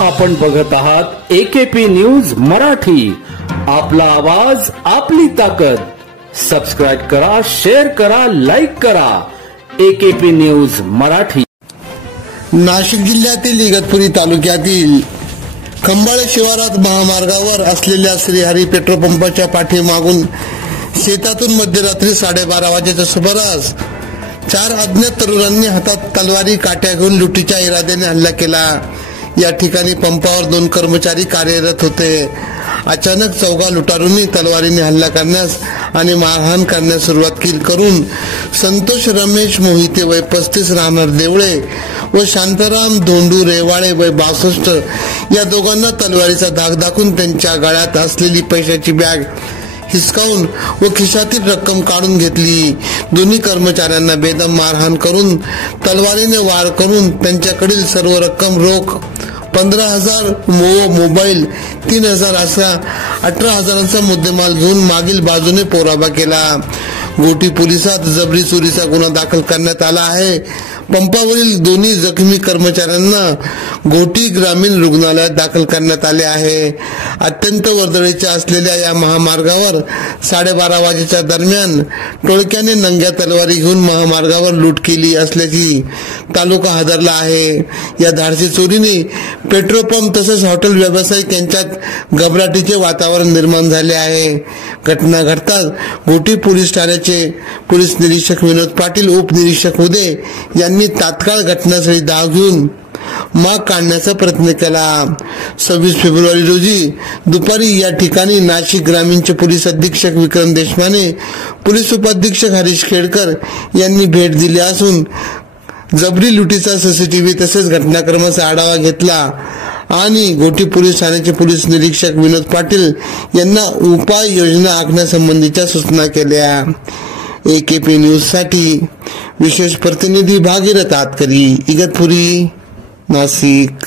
आपण बघत आहात एकेपी न्यूज मराठी। आपला आवाज आपली ताकद। सबस्क्राइब करा, शेअर करा, लाईक करा। AKP news Marathi. नाशिक जिल्ह्यातील इगतपुरी तालुक्यातील खंबाळे शिवारात महामार्गावर असलेल्या श्रीहरी पेट्रोल पंपाच्या पाठीमागून शेतातून मध्यरात्री 12:30 वाजेच्या सुमारास 4 अज्ञात तरुणांनी हातात तलवारी काट्या घेऊन लुटीच्या इराद्याने हल्ला केला। या ठिकाणी पंपावर 2 कर्मचारी कार्यरत होते। अचानक चौघा लुटारूंनी तलवारीने हल्ला करण्यास आणि मारहाण करण्यास सुरुवात करून संतोष रमेश मोहिते वय 35 राहणार देवळे व शांताराम धोंडू रेवाळे वय 62 या दोघांना तलवारीचा धाक दाखवून त्यांच्या गळ्यात असलेली पैशाची बॅग हिसकावून व खिशातील रक्कम काढून घेतली। दोन्ही कर्मचाऱ्यांना बेदम मारहाण करून तलवारीने वार करून त्यांच्याकडील सर्व रक्कम रोख 15,000 मोबाईल 3,000 असा 18,000चा मुद्देमाल घेऊन मागील बाजूने पोराबा केला। गोटी पोलिसात जबरी चोरीचा गुन्हा दाखल करण्यात आला आहे। पंपावरील दोन्ही जखमी कर्मचाऱ्यांना गोटी ग्रामीण रुग्णालयात दाखल करण्यात आले आहे। अत्यंत वर्दळीच्या असलेल्या या महामार्गावर 12:30 वाजेच्या दरम्यान टोळक्याने नंग्या तलवारी घेऊन महामार्गावर लूट केली असल्याची तालुका हादरला आहे। या धाडसी चोरीने पेट्रोल पंप तसेच हॉटेल व्यावसायिक यांच्यात घबराटीचे वातावरण निर्माण झाले आहे। घटना घडताच गोटी पोलीस ठाण्याचे पोलीस निरीक्षक विनोद पाटील, उपनिरीक्षक उदय यांनी तात्काळ घटनास्थळी धाव घेऊन माग काढण्याचा प्रयत्न केला। 26 फेब्रुवारी रोजी दुपारी या ठिकाणी नाशिक ग्रामीणचे पोलीस अधीक्षक विक्रम देशमाने, पोलीस उपाधीक्षक हरीश खेडकर यांनी भेट दिली असून जबरी लुटीचा सीसीटीव्ही तसेच घटनाक्रमाचा आढावा घेतला आणि गोटी पोलीस ठाण्याचे पोलीस निरीक्षक विनोद पाटील यांना उपाययोजना आखण्यासंबंधीच्या सूचना केल्या। एकेपी न्यूज साठी विशेष प्रतिनिधी भागीरथ आतकरी, इगतपुरी, नाशिक।